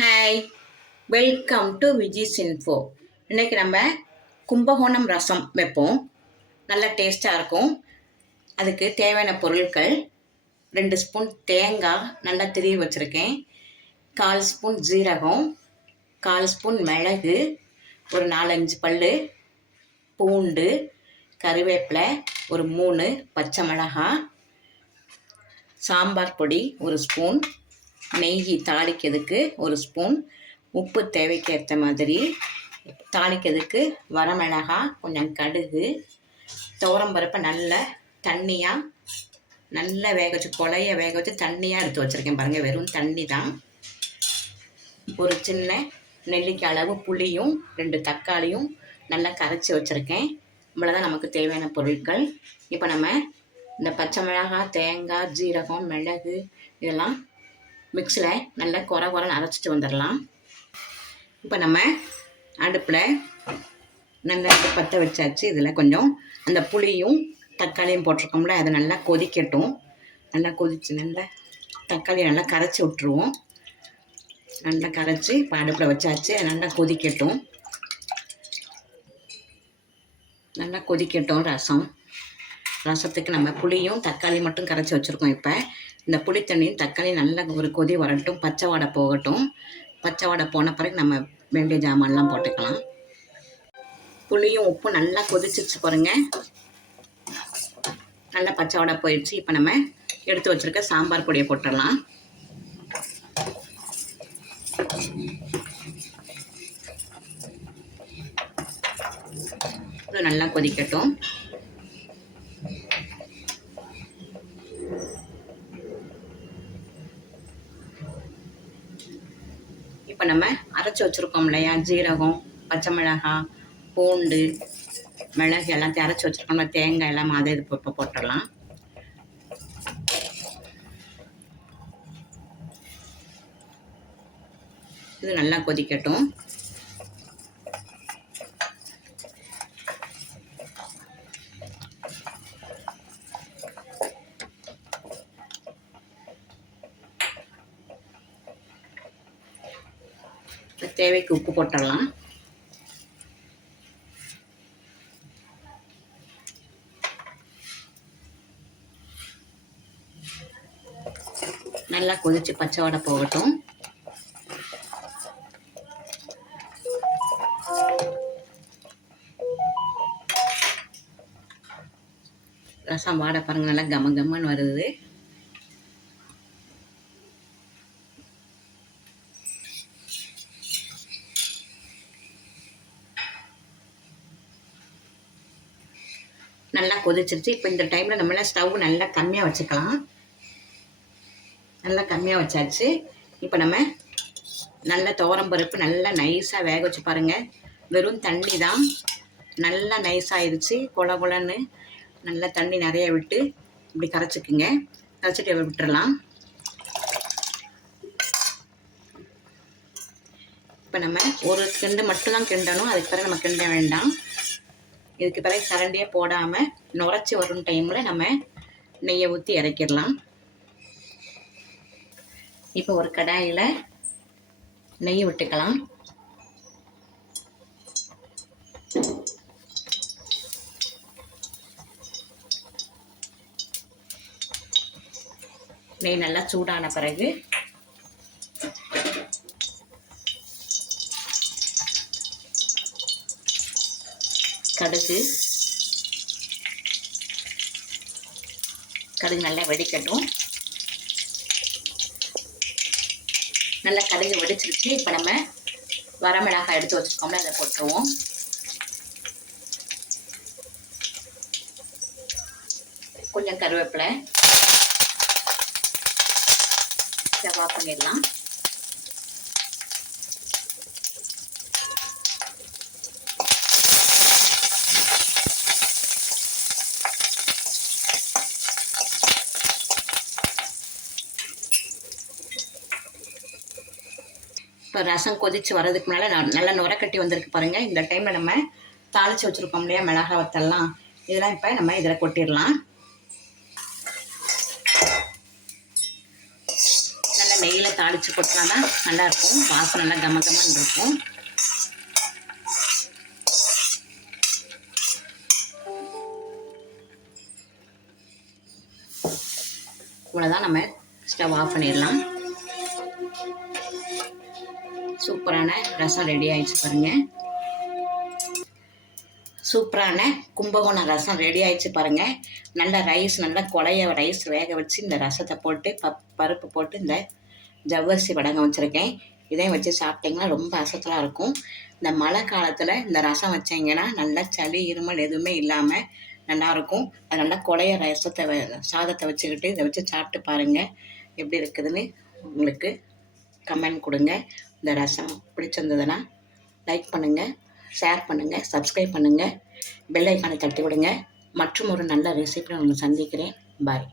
Hi, welcome to Viji's info. இன்றைக்கி நம்ம கும்பகோணம் ரசம் வைப்போம். நல்லா டேஸ்ட்டாக இருக்கும். அதுக்கு தேவையான பொருட்கள் 2 ஸ்பூன் தேங்காய் நல்லா திருவி வச்சுருக்கேன், 1/4 ஸ்பூன் ஜீரகம், 1/4 ஸ்பூன் மிளகு, ஒரு 4-5 பல் பூண்டு, கருவேப்பிலை, ஒரு 3 பச்சை மிளகாய், சாம்பார் பொடி 1 ஸ்பூன், நெய் தாளிக்கிறதுக்கு 1 ஸ்பூன், உப்பு தேவைக்கு ஏற்ற மாதிரி, தாளிக்கிறதுக்கு வரமிளகாய், கொஞ்சம் கடுகு, துவரம்பருப்பை நல்ல தண்ணியாக நல்லா வேக வச்சு கொலைய வேக வச்சு தண்ணியாக எடுத்து வச்சுருக்கேன் பாருங்கள். வெறும் தண்ணி தான். ஒரு சின்ன நெல்லிக்காய் அளவு புளியும் 2 தக்காளியும் நல்லா கரைச்சி வச்சுருக்கேன். இவ்வளோதான் நமக்கு தேவையான பொருட்கள். இப்போ நம்ம இந்த பச்சை மிளகாய், தேங்காய், ஜீரகம், மிளகு இதெல்லாம் மிக்ஸியில் நல்லா குறைன்னு அரைச்சிட்டு வந்துடலாம். இப்போ நம்ம அடுப்பில் நல்லா பற்ற வச்சாச்சு. இதில் கொஞ்சம் அந்த புளியும் தக்காளியும் போட்டிருக்கோம்ல, அதை நல்லா கொதிக்கட்டும். நல்லா கொதித்து நல்லா தக்காளியை நல்லா கரைச்சி விட்ருவோம். நல்லா கரைச்சி இப்போ அடுப்பில் வச்சாச்சு. நல்லா கொதிக்கட்டும். நல்லா கொதிக்கட்டும். ரசத்துக்கு நம்ம புளியும் தக்காளி மட்டும் கரைச்சி வச்சுருக்கோம். இப்போ இந்த புளி தண்ணியும் தக்காளி நல்லா ஒரு கொதி வரட்டும், பச்சை வாடை போகட்டும். பச்சை வாடை போன பிறகு நம்ம வேண்டிய ஜாமான்லாம் போட்டுக்கலாம். புளியும் உப்பும் நல்லா கொதிச்சிச்சு பாருங்க. நல்லா பச்சை வாடை போயிடுச்சு. இப்போ நம்ம எடுத்து வச்சுருக்க சாம்பார் பொடியை போட்டுடலாம். இது நல்லா கொதிக்கட்டும். இப்போ நம்ம அரைச்சி வச்சுருக்கோம் இல்லையா, ஜீரகம், பச்சை மிளகாய், பூண்டு, மிளகு எல்லாத்தையும் அரைச்சி வச்சுருக்கோம்ல, தேங்காய் எல்லாம் அதை இது இப்போ போட்டுடலாம். இது நல்லா கொதிக்கட்டும். தேவைக்கு உப்பு போட்டுடலாம். நல்லா கொதிச்சு பச்சை வாடை போகட்டும். ரசம் வாடை பாருங்க, நல்லா கமன்னு வருது. நல்லா கொதிச்சிருச்சு. இப்போ இந்த டைமில் நம்மளாம் ஸ்டவ் நல்லா கம்மியாக வச்சுக்கலாம். நல்லா கம்மியாக வச்சாச்சு. இப்போ நம்ம நல்ல துவரம்பருப்பு நல்லா நைஸாக வேக வச்சு பாருங்கள். வெறும் தண்ணி தான், நல்லா நைஸாகிடுச்சு. கொலன்னு நல்லா தண்ணி நிறைய விட்டு இப்படி கரைச்சிக்குங்க. கரைச்சிட்டு விட்டுறலாம். இப்போ நம்ம ஒரு கிண்டு மட்டும்தான் கிண்டணும். அதுக்கு பிறகு நம்ம கிண்ட வேண்டாம். இதுக்கு பிறகு கரண்டியே போடாமல் நுரைச்சி வரும் டைமில் நம்ம நெய்யை ஊற்றி இறக்கிடலாம். இப்போ ஒரு கடாயில் நெய் விட்டுக்கலாம். நெய் நல்லா சூடான பிறகு கடுகு நல்லா வெடிக்கட்டும். நல்லா கடுகு வெடிச்சிருச்சு. இப்போ நம்ம வரமிளகாய் எடுத்து வச்சுருக்கோம்ல, அதை போட்டுருவோம். கொஞ்சம் கருவேப்பிலை செவ்வா பண்ணிடலாம். இப்போ ரசம் கொதித்து வர்றதுக்கு முன்னால் நல்லா நுரக்கட்டி வந்திருக்கு பாருங்கள். இந்த டைமில் நம்ம தாளித்து வச்சுருக்கோம் இல்லையா மிளகாய் வத்தல்லாம், இதெல்லாம் இப்போ நம்ம இதில் கொட்டிடலாம். நல்லா நெய்யில் தாளித்து வச்சு கொட்டினா தான் நல்லாயிருக்கும், வாசனை நல்லா கமகமன்னு இருக்கும். இவ்வளோதான், நம்ம ஸ்டவ் ஆஃப் பண்ணிடலாம். சூப்பரான ரசம் ரெடி ஆயிடுச்சு பாருங்கள். சூப்பரான கும்பகோணம் ரசம் ரெடி ஆயிடுச்சு பாருங்கள். நல்ல ரைஸ், நல்லா குழைய ரைஸ் வேக வச்சு இந்த ரசத்தை போட்டு பருப்பு போட்டு இந்த ஜவ்வரிசி வடகம் வச்சுருக்கேன். இதையும் வச்சு சாப்பிட்டிங்கன்னா ரொம்ப அசத்தலாக இருக்கும். இந்த மழை காலத்தில் இந்த ரசம் வச்சிங்கன்னா நல்லா சளி இருமல் எதுவுமே இல்லாமல் நல்லாயிருக்கும். அது நல்லா குழைய ரசத்தை சாதத்தை வச்சுக்கிட்டு இதை வச்சு சாப்பிட்டு பாருங்கள் எப்படி இருக்குதுன்னு. உங்களுக்கு கமெண்ட் கொடுங்க. இந்த ரசம் பிடிச்சிருந்ததுன்னா லைக் பண்ணுங்கள், ஷேர் பண்ணுங்கள், சப்ஸ்கிரைப் பண்ணுங்கள், பெல் ஐக்கானை தட்டி விடுங்க. மற்றும் ஒரு நல்ல ரெசிபியை உங்களை சந்திக்கிறேன். பாய்.